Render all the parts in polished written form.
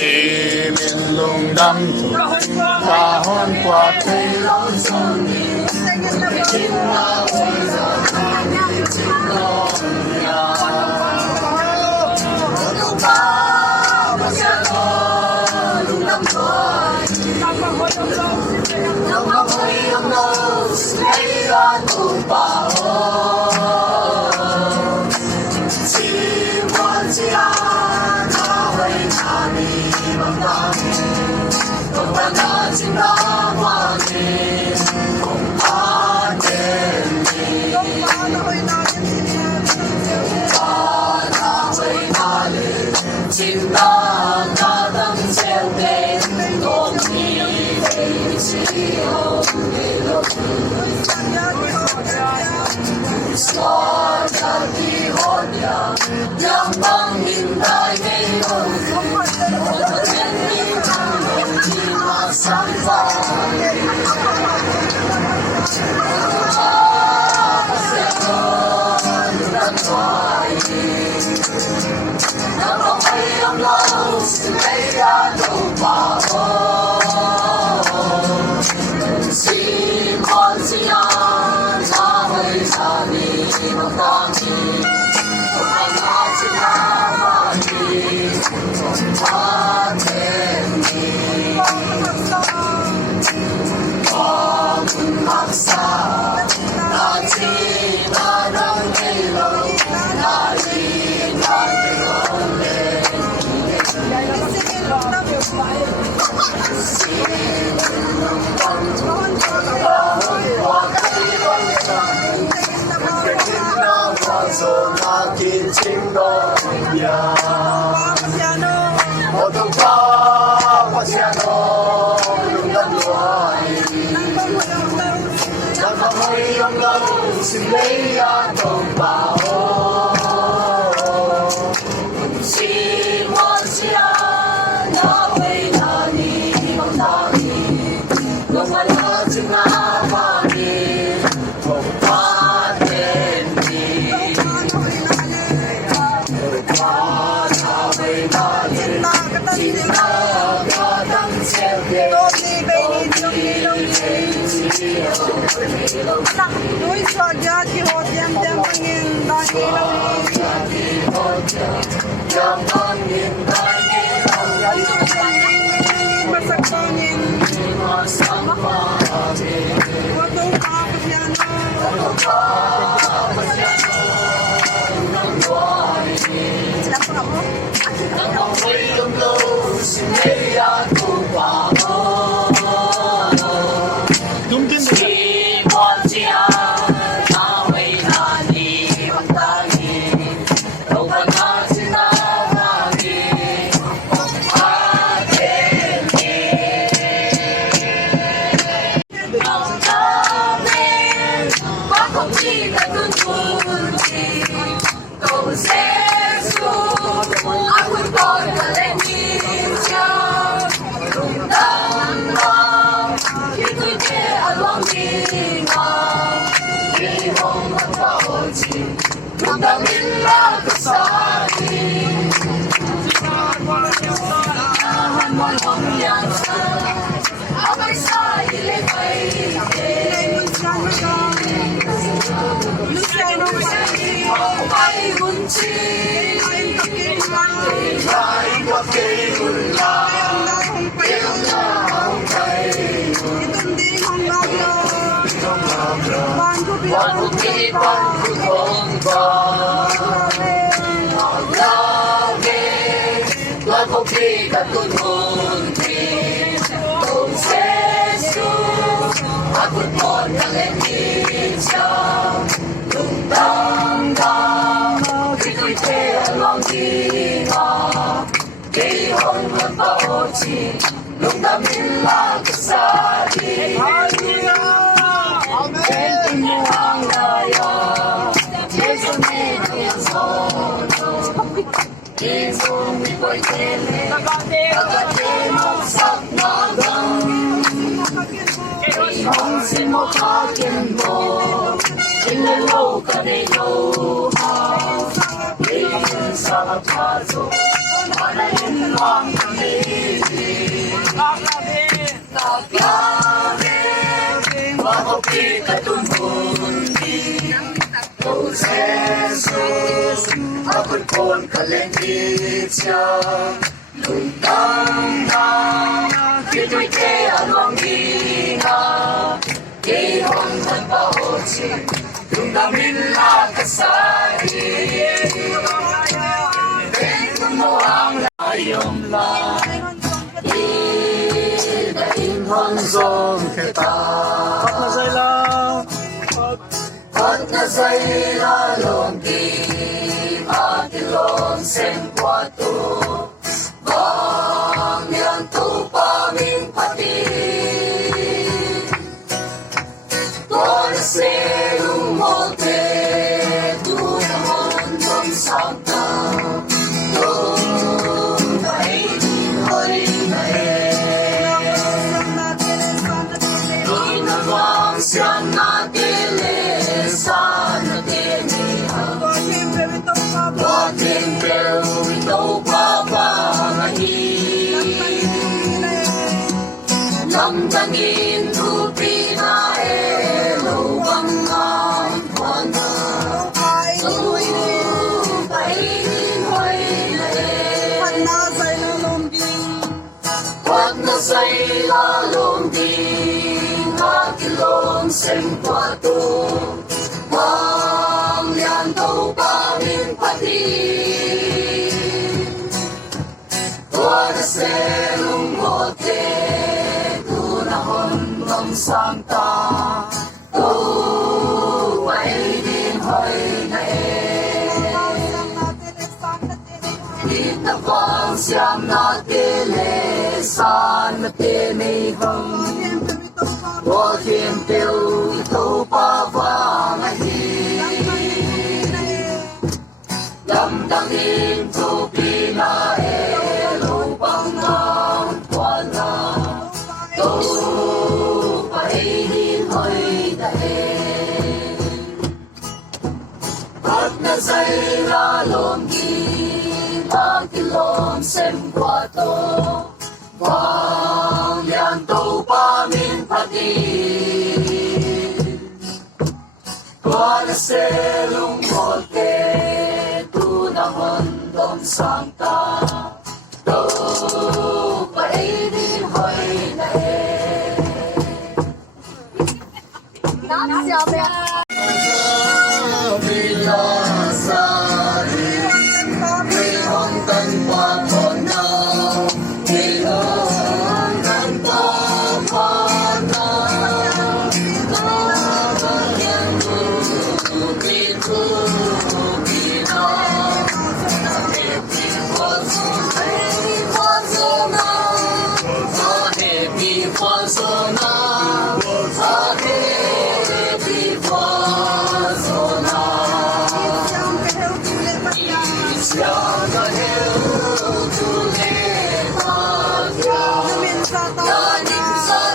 Chim in lung đâm thủ và hôn qua cây lối xuân chim nào bây giờ chim lo nhà đâu bao mà sẽ lo lung đâm rồi đâu có thấy ông đâu lấy ra cùng bà chim quan chia Hãy xin lấy ra đồng bào xin quan xin đã về nhà đi bằng ta đi không phải là chừng nào mà đi không phát đến đi qua nhà về nhà đi xin ta đã đăng treo về Núi sò gia chi hồ tiêm tiêm văn nghìn đại nghi lâu Mà sắc bò nghìn Hoa tố cao của Hãy subscribe cho kênh Ghiền Mì Gõ để không bỏ lỡ những video hấp dẫn. Jesus, ako'y kon kalengit siya. Lundang na, kito'y kay anong ina, ihon man paotsi, lungdamin na kasari. Bento mo ang layong lang, inainhon zong kita. At nasa'y lalong di matilong sengkwato, bangyan to paming pati. Tuwaselong mote, tunamon ng sangka, tunay hoy inawang siyang natilisan na tinihan. Wating pero ito papangahin, lamdangin tupi na elowang ang buwana. Tupainin hoy na wag na sa'y lalong din makilong sengkwato, bangyan to paming pati. Tuwaselong mote, tunahon ng sangta, tuwainin hoy na itabang siyang natilisan na tinihang. O tempel ito papangahin, damdangin to pinaelo pang ang tuwana. Tupainin ho'y dahil, at nasa'y lalong magkilong sengkwato, bangyan to paming pati. Tuwaselong mote, tunahon ng sangta, tupainin ho'y nae. Bilasari, mayroong tanpa ko na, mayroong tanpa ko na. Nabagyan mo, dito, dito. Happy Fazona, Happy Fazona, Happy Fazona. Isang kahel tuloy namin sa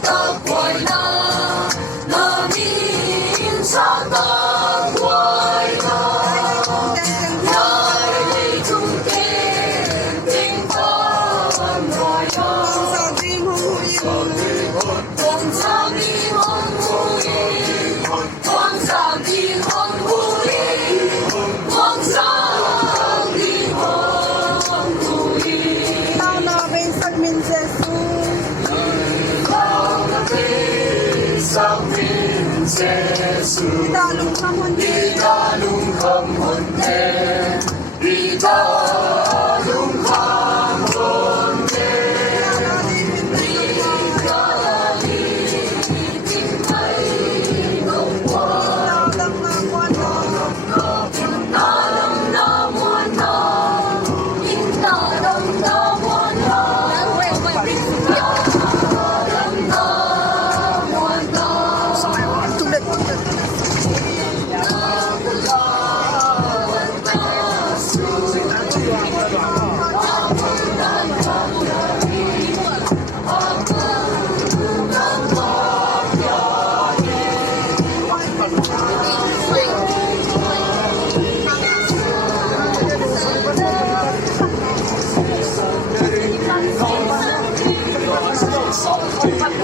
takway na, namin sa takway na. Nalilay kong kenting pangaya, kung sabi mong huli, kung sabi mong huli, kung sabi mong huli. Sa Prinsesu, idalong kamonte, idalong kamonte. Ikalitin ay gawa, inalang na mwana, inalang na mwana. Thank you.